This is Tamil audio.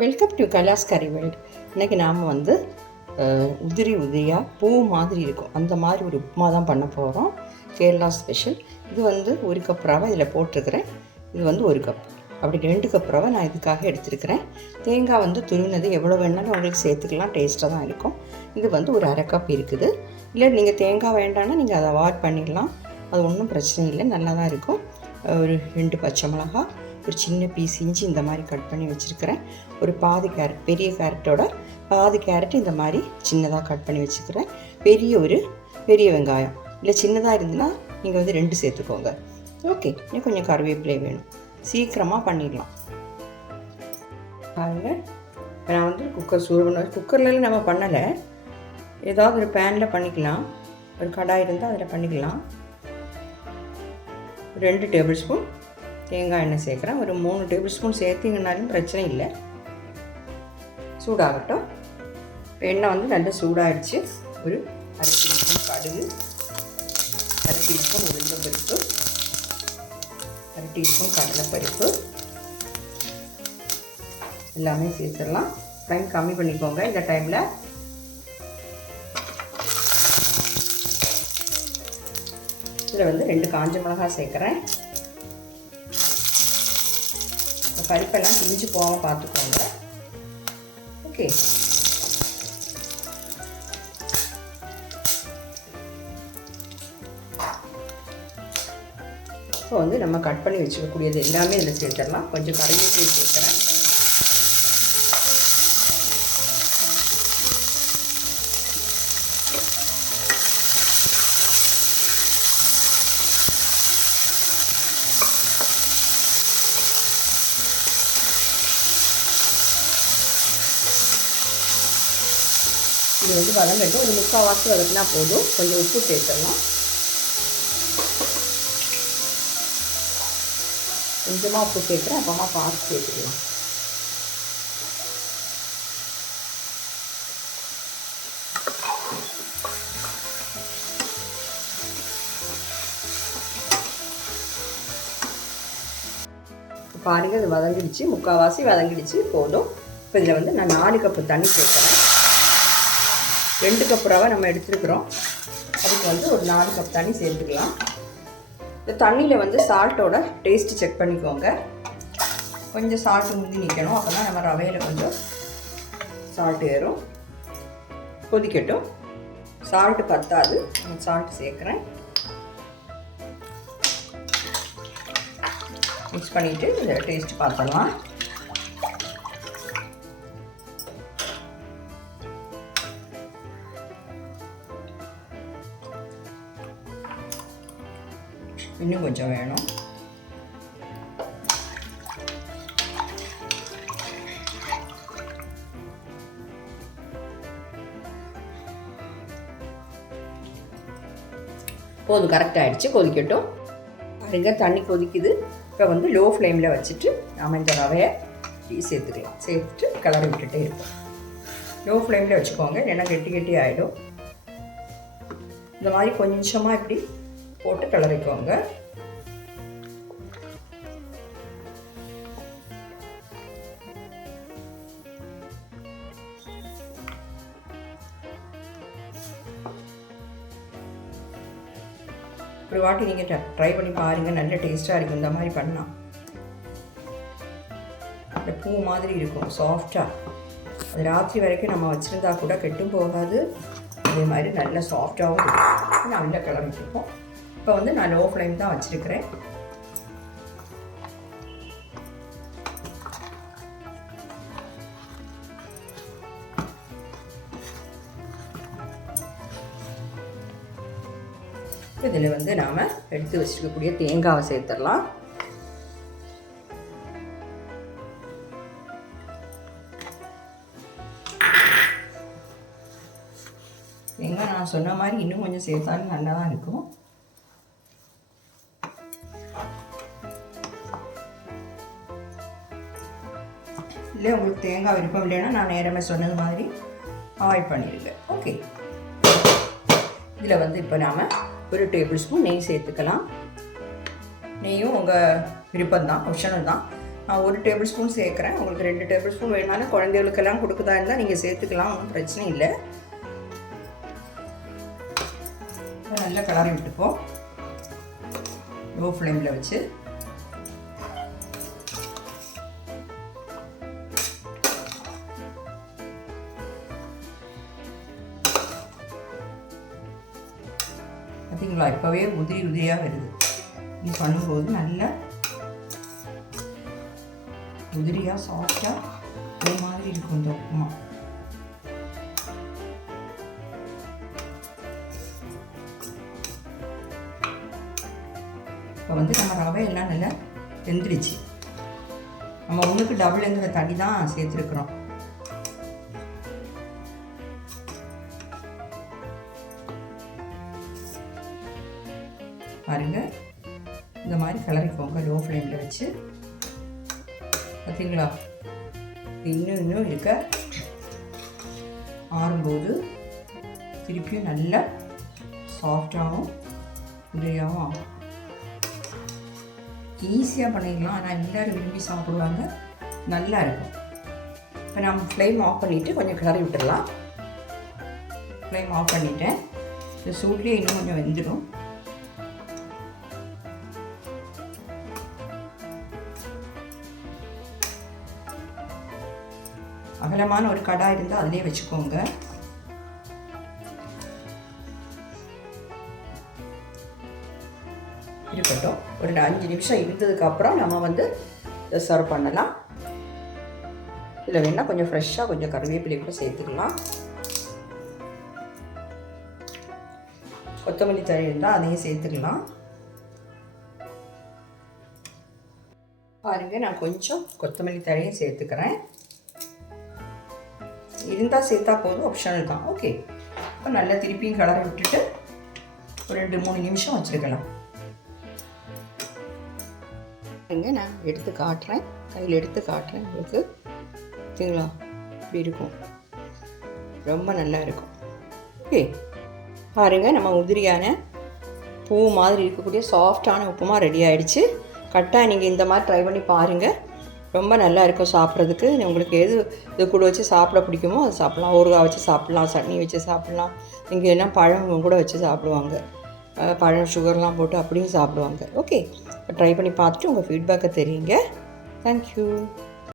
Welcome to Kailash curry world இன்றைக்கி நாம் வந்து உதிரி உதிரியாக பூ மாதிரி இருக்கும். அந்த மாதிரி ஒரு உப்புமா தான் பண்ண போகிறோம் கேரளா ஸ்பெஷல் இது வந்து ஒரு கப் ரவை இதில் போட்டிருக்கிறேன். இது வந்து ஒரு கப் அப்படி ரெண்டு கப் ரவை நான் இதுக்காக எடுத்துருக்கிறேன். தேங்காய் வந்து துருவினது எவ்வளோ வேணாலும் உங்களுக்கு சேர்த்துக்கலாம். டேஸ்ட்டாக தான் இருக்கும். இது வந்து ஒரு அரை கப் இருக்குது. இல்லை நீங்கள் தேங்காய் வேண்டாம்னா நீங்கள் அதை அவாய்ட் பண்ணிடலாம். அது ஒன்றும் பிரச்சனை இல்லை. நல்லா தான் இருக்கும். ஒரு ரெண்டு பச்சை மிளகாய் ஒரு சின்ன பீஸ் இஞ்சி இந்த மாதிரி கட் பண்ணி வச்சுருக்கிறேன். ஒரு பாதி கேரட் பெரிய கேரட்டோட பாதி கேரட் இந்த மாதிரி சின்னதாக கட் பண்ணி வச்சுக்கிறேன் பெரிய ஒரு பெரிய வெங்காயம். இல்லை சின்னதாக இருந்ததுன்னா நீங்கள் வந்து ரெண்டு சேர்த்துக்கோங்க. ஓகே இன்னும் கொஞ்சம் கருவேப்பிலை வேணும். சீக்கிரமாக பண்ணிடலாம். அதில் நான் வந்து குக்கர் சூடு குக்கர்லாம் நம்ம பண்ணலை. ஏதாவது ஒரு பேனில் பண்ணிக்கலாம். ஒரு கடாய் இருந்தால் அதில் பண்ணிக்கலாம். ரெண்டு டேபிள் ஸ்பூன் தேங்காய் எண்ணெய் சேர்க்குறேன். ஒரு மூணு டேபிள் ஸ்பூன் சேர்த்திங்கனாலும் பிரச்சனை இல்லை. சூடாகட்டும். எண்ணெய் வந்து நல்லா சூடாகிடுச்சு ஒரு அரை டீஸ்பூன் கடுகு அரை டீஸ்பூன் உளுந்த பருப்பு அரை டீஸ்பூன் கடலைப்பருப்பு. எல்லாமே சேர்த்துடலாம். டைம் கம்மி பண்ணிக்கோங்க. இந்த டைமில் இதில் வந்து ரெண்டு காஞ்ச மிளகாய் சேர்க்குறேன். பருப்பெல்லாம் பிஞ்சு போகாமல் பார்த்துக்கோங்க. ஓகே இப்போ வந்து நம்ம கட் பண்ணி வச்சுக்கக்கூடியது எல்லாமே இதில் சேர்த்துடலாம். கொஞ்சம் கரையை சேர்த்துக்கிறேன் இது வந்து வதங்கட்டும். ஒரு முக்கால்வாசி வதக்கினா போதும். கொஞ்சம் உப்பு சேர்த்துடலாம். கொஞ்சமாக உப்பு சேர்க்குறேன் அப்புறமா பார்த்து சேர்த்துக்கலாம். பாருங்கள் இது வதங்கிடுச்சு. முக்கால்வாசி வதங்கிடுச்சு. போதும். இப்போ இதில் வந்து நான் நாலு கப்பு தண்ணி சேர்க்குறேன் ரெண்டு கப் ரவை நம்ம எடுத்துருக்குறோம். அதுக்கு வந்து ஒரு நாலு கப் தண்ணி சேர்த்துக்கலாம். இந்த தண்ணியில் வந்து சால்ட்டோட டேஸ்ட்டு செக் பண்ணிக்கோங்க. கொஞ்சம் சால்ட்டு முந்தி நிற்கணும் அப்போ தான் நம்ம ரவையில் கொஞ்சம் சால்ட் ஏறும். கொதிக்கட்டும். சால்ட்டு பத்தாது. சால்ட் சேர்க்குறேன். மிக்ஸ் பண்ணிவிட்டு இந்த டேஸ்ட் பார்த்துடலாம். இன்னும் கொஞ்சம் வேணும். போதும் கரெக்ட் ஆகிடுச்சு கொதிக்கட்டும். பாருங்க தண்ணி கொதிக்குது. இப்போ வந்து லோ ஃப்ளேமில் வச்சுட்டு நாம் இந்த ரவையை சேர்த்துக்கலாம் சேர்த்துட்டு கிளறி விட்டுட்டே இருப்போம். லோ ஃப்ளேமில் வச்சுக்கோங்க ஏன்னா கெட்டி கெட்டி ஆகிடும் இந்த மாதிரி கொஞ்சமாக இப்படி போட்டு கிளறிக்கோங்க. ஒரு வாட்டி நீங்கள் ட்ரை பண்ணி பாருங்கள் நல்ல டேஸ்ட்டாக இருக்கும். இந்த மாதிரி பண்ணால் இந்த பூ மாதிரி இருக்கும். சாஃப்டாக அது ராத்திரி வரைக்கும் நம்ம வச்சுருந்தா கூட கெட்டும் போகாது. அதே மாதிரி நல்ல சாஃப்டாகவும் இருக்கும் நல்லா கிளம்பிட்டுருக்கோம். இப்போ வந்து நான் லோ ஃப்ளேம் தான் வச்சுருக்கிறேன். இதில் வந்து நாம் எடுத்து வச்சுருக்கக்கூடிய தேங்காவை சேர்த்துடலாம். நான் சொன்ன மாதிரி இன்னும் கொஞ்சம் சேர்த்தாலும் நல்லா தான் இருக்கும். இல்லை உங்களுக்கு தேங்காய் விருப்பம் இல்லைன்னா நான் நேரமே சொன்னது மாதிரி அவாய்ட் பண்ணிடுங்க. ஓகே இதில் வந்து இப்போ நாம் ஒரு டேபிள் ஸ்பூன் நெய் சேர்த்துக்கலாம். நெய்யும் உங்கள் விருப்பம் தான் ஆப்ஷனல் தான். நான் ஒரு டேபிள் ஸ்பூன் சேர்க்குறேன். உங்களுக்கு ரெண்டு டேபிள் ஸ்பூன் வேணாலும் குழந்தைகளுக்கெல்லாம் கொடுக்குதா இருந்தால் நீங்கள் சேர்த்துக்கலாம் ஒன்றும் பிரச்சனை இல்லை. நல்லா கலரை விட்டுப்போம் லோ ஃப்ளேமில் வச்சு. பார்த்தீங்களா இப்போவே உதிரி உதிரியாக வருது. இது பண்ணும்போது நல்லா உதிரியாக சாஃப்டாக ஒரு மாதிரி இருக்கும் இந்த உப்புமா. இப்போ வந்து நம்ம ரவை எல்லாம் நல்லா வெந்துடுச்சு நம்ம ஒன்றுக்கு டபுள்ங்கிற தண்ணி தான் சேர்த்துருக்குறோம். பாருங்க. இந்த மாதிரி கிளறிக்கோங்க லோ ஃப்ளேமில் வச்சு. பார்த்தீங்களா? இன்னும் இன்னும் இருக்க ஆறும்போது திருப்பியும் நல்லா சாஃப்டாகவும் உதவியாகவும் ஆகும். ஈஸியாக பண்ணிடலாம். ஆனால் எல்லோரும் விரும்பி சாப்பிடுவாங்க. நல்லா இருக்கும். இப்போ நம்ம ஃப்ளேம் ஆஃப் பண்ணிவிட்டு கொஞ்சம் கிளறி விட்டுடலாம். ஃப்ளேம் ஆஃப் பண்ணிவிட்டேன் இந்த சூட்லேயே இன்னும் கொஞ்சம் வெந்துடும். அகலமான ஒரு கடாய் இருந்தால் அதிலே வச்சுக்கோங்க. இருக்கட்டும். ஒரு அஞ்சு நிமிஷம் இருந்ததுக்கப்புறம் நம்ம வந்து இதை சர்வ் பண்ணலாம். இல்லை வேணால் கொஞ்சம் ஃப்ரெஷ்ஷாக கொஞ்சம் கருவேப்பிலை கூட சேர்த்துக்கலாம். கொத்தமல்லி தழை இருந்தால் அதையும் சேர்த்துக்கலாம். பாருங்கள் நான் கொஞ்சம் கொத்தமல்லி தழையும் சேர்த்துக்கிறேன். இருந்தால் சேர்த்தா போதும் ஆப்ஷனல் தான். ஓகே இப்போ நல்லா திருப்பியும் கலரை விட்டுட்டு ஒரு ரெண்டு மூணு நிமிஷம் வச்சுருக்கலாம். இங்கே நான் எடுத்து காட்டுறேன். கையில் எடுத்து காட்டுறேன் உங்களுக்கு. சரிங்களா? இப்படி இருக்கும். ரொம்ப நல்லா இருக்கும். ஓகே. பாருங்கள் நம்ம உதிரியான பூ மாதிரி இருக்கக்கூடிய சாஃப்டான உப்புமா ரெடி ஆகிடுச்சு கரெக்டாக நீங்கள் இந்த மாதிரி ட்ரை பண்ணி பாருங்கள் ரொம்ப நல்லா இருக்கும் சாப்பிட்றதுக்கு. உங்களுக்கு எது இது கூட வச்சு சாப்பிட பிடிக்குமோ அது சாப்பிட்லாம். ஊறுகாய் வச்சு சாப்பிட்லாம். சட்னி வச்சு சாப்பிட்லாம். இங்கே என்ன பழம் கூட வச்சு சாப்பிடுவாங்க. பழம் சுகர்லாம் போட்டு அப்படியும் சாப்பிடுவாங்க. ஓகே. ட்ரை பண்ணி பார்த்துட்டு உங்கள் ஃபீட்பேக்கை தெரியுங்க. தேங்க்யூ